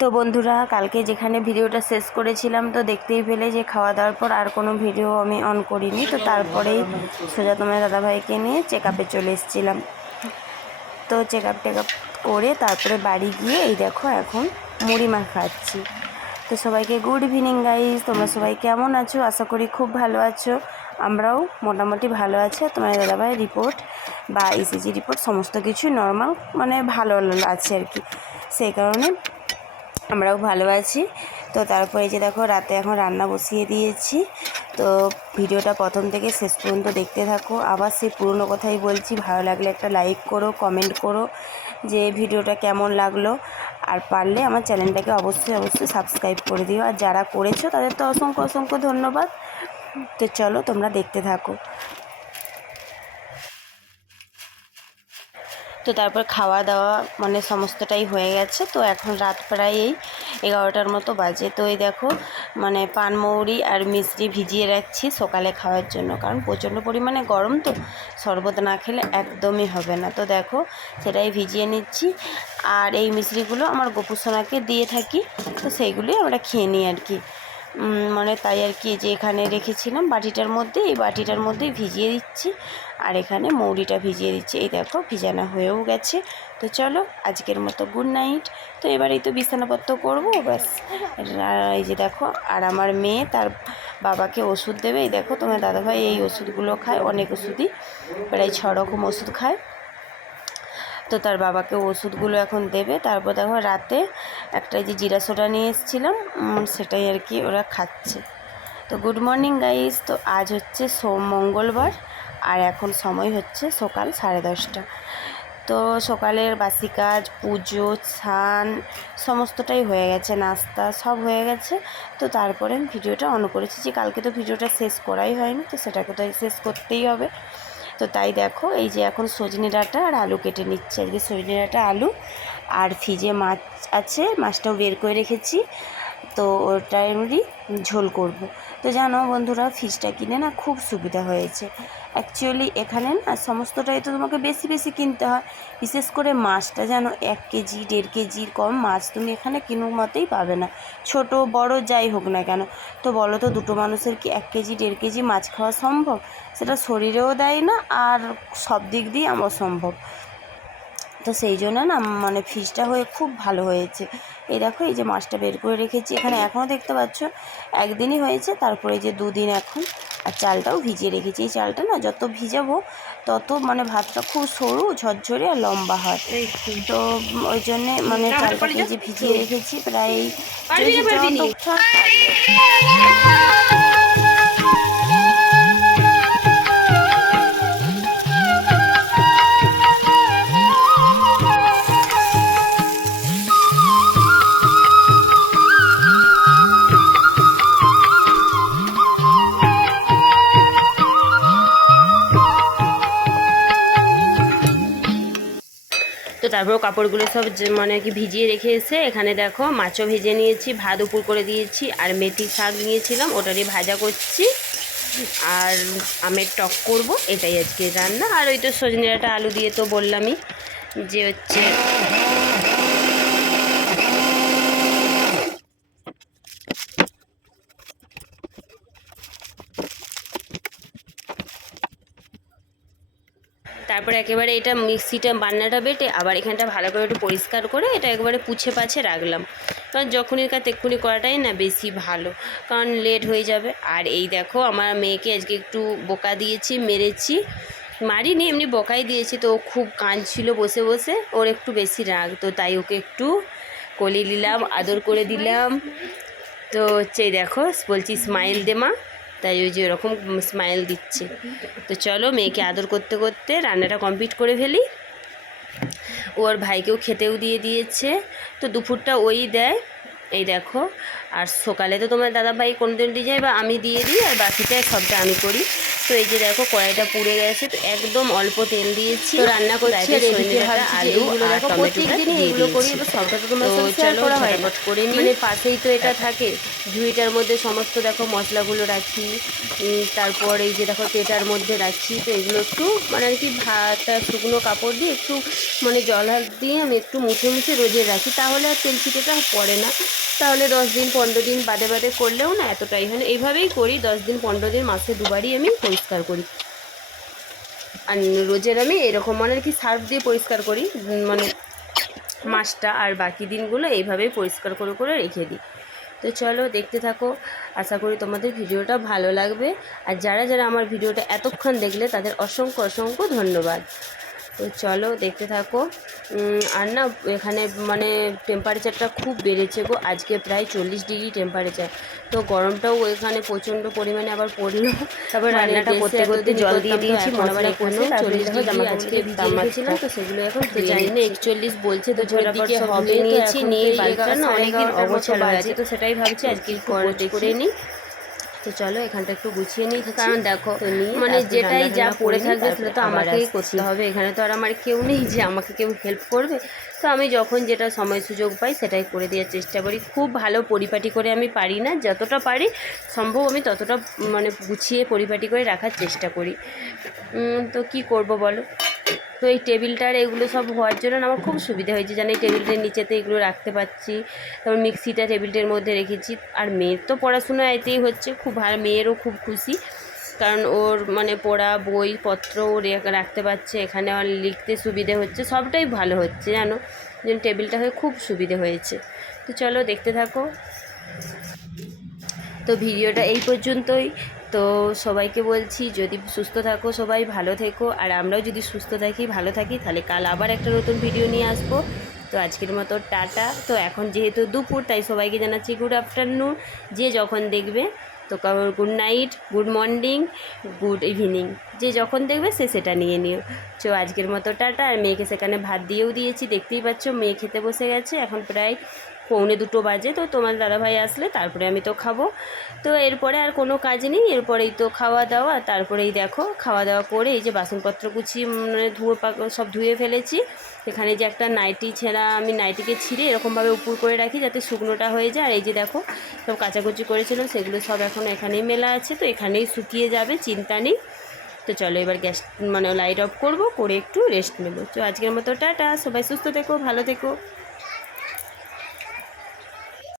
তো বন্ধুরা, কালকে যেখানে ভিডিওটা শেষ করেছিলাম তো দেখতেই পেলে যে খাওয়া দাওয়ার পর আর কোনো ভিডিও আমি অন করিনি। তো তারপরেই সোজা তোমার দাদাভাইকে নিয়ে চেক আপে চলে এসেছিলাম। তো চেক আপ করে তারপরে বাড়ি গিয়ে এই দেখো এখন মুড়ি মাখা খাচ্ছি। তো সবাইকে গুড ইভিনিং গাইজ, তোমরা সবাই কেমন আছো? আশা করি খুব ভালো আছো। আমরাও মোটামুটি ভালো আছে। তোমার দাদাভাইয়ের রিপোর্ট বা ইসিজি রিপোর্ট সমস্ত কিছু নর্মাল, মানে ভালো আছে আর কি, সেই কারণে আমরাও ভালো আছি। তো তারপরে যে দেখো রাতে এখন রান্না বসিয়ে দিয়েছি। তো ভিডিওটা প্রথম থেকে শেষ পর্যন্ত দেখতে থাকো। আবার সেই পুরনো কথাই বলছি, ভালো লাগলে একটা লাইক করো, কমেন্ট করো যে ভিডিওটা কেমন লাগলো, আর পারলে আমার চ্যানেলটাকে অবশ্যই সাবস্ক্রাইব করে দিও। আর যারা করেছো তাদের তো অসংখ্য ধন্যবাদ। তো চলো তোমরা দেখতে থাকো। তো তারপর খাওয়া দাওয়া মানে সমস্তটাই হয়ে গেছে। তো এখন রাত প্রায় এই 11টার মতো বাজে। তো এই দেখো মানে পানমৌরি আর মিষ্টি ভিজিয়ে রাখছি সকালে খাওয়ার জন্য, কারণ প্রচণ্ড পরিমাণে গরম, তো শরবত না খেলে একদমই হবে না। তো দেখো সেটাই ভিজিয়ে নিচ্ছি। আর এই মিষ্টিগুলো আমার গোপুসোনাকে দিয়ে থাকি, তো সেইগুলোই আমরা খেয়ে নিই আর কি। মানে তাই আর কি, যে এখানে রেখেছিলাম বাটিটার মধ্যে, এই বাটিটার মধ্যেই ভিজিয়ে দিচ্ছি। আর এখানে মৌরিটা ভিজিয়ে দিচ্ছি। এই দেখো ভিজানো হয়েও গেছে। তো চলো আজকের মতো গুড নাইট। তো এবারেই তো বিছানাপত্র করবো ব্যাস। এই যে দেখো, আর আমার মেয়ে তার বাবাকে ওষুধ দেবে। এই দেখো তোমার দাদাভাই এই ওষুধগুলো খায়, অনেক ওষুধই, প্রায় 6 রকম ওষুধ খায়। তো তার বাবাকে ওষুধগুলো এখন দেবে। তারপর দেখো রাতে একটা যে জিরা সোডা নিয়ে এসেছিলাম, সেটাই আর কি ওরা খাচ্ছে। তো গুড মর্নিং গাইজ। তো আজ হচ্ছে মঙ্গলবার, আর এখন সময় হচ্ছে সকাল 10:30। তো সকালের বাসি কাজ, পুজো, স্নান সমস্তটাই হয়ে গেছে, নাস্তা সব হয়ে গেছে। তো তারপরে আমি ভিডিওটা অন করেছি, যে কালকে তো ভিডিওটা শেষ করাই হয়নি, তো সেটাকে তো শেষ করতেই হবে। তো তাই দেখো এই যে এখন সজনে ডাঁটা আর আলু কেটে নিচ্ছে। আজকে সজনে ডাঁটা, আলু আর ফ্রিজে মাছ আছে, মাছটাও বের করে রেখেছি। তো ওটারই ঝোল করব। তো জানো বন্ধুরা, ফিশটা কিনে না খুব সুবিধা হয়েছে অ্যাকচুয়ালি। এখানে না সমস্তটাই তো তোমাকে বেশি কিনতে হয়, বিশেষ করে মাছটা জানো 1 কেজি 1.5 কেজির কম মাছ তুমি এখানে কিনো মতেই পাবে না, ছোট বড় যাই হোক না কেন। তো বলো তো দুটো মানুষের কি 1 কেজি 1.5 কেজি মাছ খাওয়া সম্ভব? সেটা শরীরেও দেয় না, আর সব দিক দিয়ে অসম্ভব। তো সেই জন্য না মানে ফিশটা হয়ে খুব ভালো হয়েছে। এই দেখো এই যে মাছটা বের করে রেখেছি এখানে, এখনও দেখতে পাচ্ছ একদিনই হয়েছে, তারপরে যে 2 দিন এখন। আর চালটাও ভিজিয়ে রেখেছি। এই চালটা না যত ভিজাবো তত মানে ভাতটা খুব সরু ঝরঝরে আর লম্বা হয়। তো ওই জন্যে মানে চালটাকে যে ভিজিয়ে রেখেছি প্রায় তো তারপর কাপড়গুলো সব মানে কি ভিজিয়ে রেখে এসে এখানে দেখো মাছও ভেজে নিয়েছি, ভাত উপর করে দিয়েছি, আর মেথি শাক নিয়েছিলাম ওটারই ভাজা করছি, আর আমের টক করব, এটাই আজকে রান্না। আর ওই তো সজনে ডাঁটা আলু দিয়ে তো বললামই যে হচ্ছে তারপরে একেবারে এটা মিক্সিটা বান্নাটা বেটে আবার এখানটা ভালো করে একটু পরিষ্কার করে এটা একবারে পুছে পাছে রাখলাম, কারণ যখনই তেক্ষুনি করাটাই না বেশি ভালো, কারণ লেট হয়ে যাবে। আর এই দেখো আমার মেয়েকে আজকে একটু বোকা দিয়েছি, মেরেছি, মারিনি এমনি বকাই দিয়েছি। তো ও খুব কাঁদছিল বসে বসে, ওর একটু বেশি রাগ, তো তাই ওকে একটু কোলে নিলাম, আদর করে দিলাম। তো হচ্ছে দেখো বলছি স্মাইল দে মা, তাই ওই যে ওরকম স্মাইল দিচ্ছে। তো চলো মেয়েকে আদর করতে করতে রান্নাটা কমপ্লিট করে ফেলি। ওর ভাইকেও খেতেও দিয়ে দিয়েছে, তো দুপুরটা ওই দেয়। এই দেখো, আর সকালে তো তোমার দাদা ভাই কোনো দিন দিয়ে যায় বা আমি দিয়ে দিই, আর বাকিটা সবটা আমি করি। তো এই যে দেখো কড়াইটা পুড়ে গেছে, তো একদম অল্প তেল দিয়েছি, তো রান্না করছি। আর এদিকে ভাবছি যে এইগুলো দেখো প্রত্যেকদিনই এগুলো করি, এবার সবটা তো তোমার সাথে শেয়ার করা হয় না, করে মানে পাশেই তো এটা থাকে। ঝুড়িটার মধ্যে সমস্ত দেখো মশলাগুলো রাখি, তারপর এই যে দেখো তেটার মধ্যে রাখি। তো এগুলো একটু মানে আর কি ভাত শুকনো কাপড় দিয়ে একটু মানে জল হাত দিয়ে আমি একটু মুছে মুছে রোজে রাখি, তাহলে আর তেল ছিটেটা পড়ে না। তাহলে 10 দিন 15 দিন বাদে বাদে করলেও না এতটাই হয় না। এইভাবেই করি, 10 দিন 15 দিন, মাসে দুবারই আমি পরিষ্কার করি। আর রোজের আমি এরকম মানে আর কি সার্ফ দিয়ে পরিষ্কার করি মানে মাছটা, আর বাকি দিনগুলো এইভাবেই পরিষ্কার করে করে রেখে দিই। তো চলো দেখতে থাকো, আশা করি তোমাদের ভিডিওটা ভালো লাগবে। আর যারা যারা আমার ভিডিওটা এতক্ষণ দেখলে তাদের অসংখ্য অসংখ্য ধন্যবাদ। তো চলো দেখতে থাকো। আর না এখানে মানে টেম্পারেচারটা খুব বেড়েছে গো, আজকে প্রায় 40 ডিগ্রি টেম্পারেচার। তো গরমটাও এখানে প্রচণ্ড পরিমাণে আবার পড়লো। তারপর রান্নাটা করতে করতে জল দিয়ে দিয়েছি, মনে হয় এখানেও 40 ডিগ্রি আজকে ভিজিয়েছিলাম, তো সেগুলো এখন তো জানি না 41 বলছে, তো ঝটাপট হবে নিয়েছি, নিয়ে বালতিটা না অনেকদিন অগোছালো আছে, তো সেটাই ভাবছি আজকে একটু করে নিই। তো চলো এখানটা একটু গুছিয়ে নিই, কারণ দেখো মানে যেটাই যা পড়ে থাকবে সেটা তো আমাকেই করতে হবে, এখানে তো আর আমার কেউ নেই যে আমাকে কেউ হেল্প করবে। তো আমি যখন যেটা সময় সুযোগ পাই সেটাই করে দেওয়ার চেষ্টা করি। খুব ভালো পরিপাটি করে আমি পারি না, যতটা পারি সম্ভব আমি ততটা মানে গুছিয়ে পরিপাটি করে রাখার চেষ্টা করি। তো কি করব বলো। তো এই টেবিলটার এগুলো সব হওয়ার জন্য আমার খুব সুবিধা হয়েছে, জানি টেবিলটার নিচেতে এগুলো রাখতে পারছি। তারপর মিক্সিটা টেবিলটার মধ্যে রেখেছি। আর মেয়ের তো পড়াশোনা এতেই হচ্ছে, খুব ভালো, মেয়েরও খুব খুশি, কারণ ওর মানে পড়া বইপত্র ও রাখতে পারছে এখানে, আর লিখতে সুবিধে হচ্ছে, সবটাই ভালো হচ্ছে জানো, যেন টেবিলটা হয়ে খুব সুবিধে হয়েছে। তো চলো দেখতে থাকো। তো ভিডিওটা এই পর্যন্তই। তো সবাইকে বলছি যদি সুস্থ থাকো, সবাই ভালো থেকো, আর আমরাও যদি সুস্থ থাকি ভালো থাকি, তাহলে কাল আবার একটা নতুন ভিডিও নিয়ে আসবো। তো আজকের মতো টাটা। তো এখন যেহেতু দুপুর, তাই সবাইকে জানাচ্ছি গুড আফটারনুন, যে যখন দেখবে। তো good night, good morning, good evening, যে যখন দেখবে সে সেটা নিয়ে নিও। তো আজকের মতো টাটা। আর মেয়েকে সেখানে ভাত দিয়েও দিয়েছি, দেখতেই পাচ্ছ মেয়ে খেতে বসে গেছে, এখন প্রায় 1:45 বাজে। তো তোমার দাদাভাই আসলে তারপরে আমি তো খাবো। তো এরপরে আর কোনো কাজ নেই, এরপরেই তো খাওয়া দাওয়া। তারপরেই দেখো খাওয়া দাওয়া করে এই যে বাসনপত্র গুছিয়ে মানে সব ধুয়ে ফেলেছি। এখানে যে একটা নাইটি ছেঁড়া, আমি নাইটিকে ছিঁড়ে এরকমভাবে উপর করে রাখি যাতে শুকনোটা হয়ে যায়। আর এই যে দেখো সব কাচাকুচি করেছিলাম, সেগুলো সব এখন এখানেই মেলা আছে, তো এখানেই শুকিয়ে যাবে, চিন্তা নেই। তো চলো এবার গ্যাস মানে লাইট অফ করবো, করে একটু রেস্ট নেবো। তো আজকের মতো টাটা, সবাই সুস্থ থেকো, ভালো থেকো।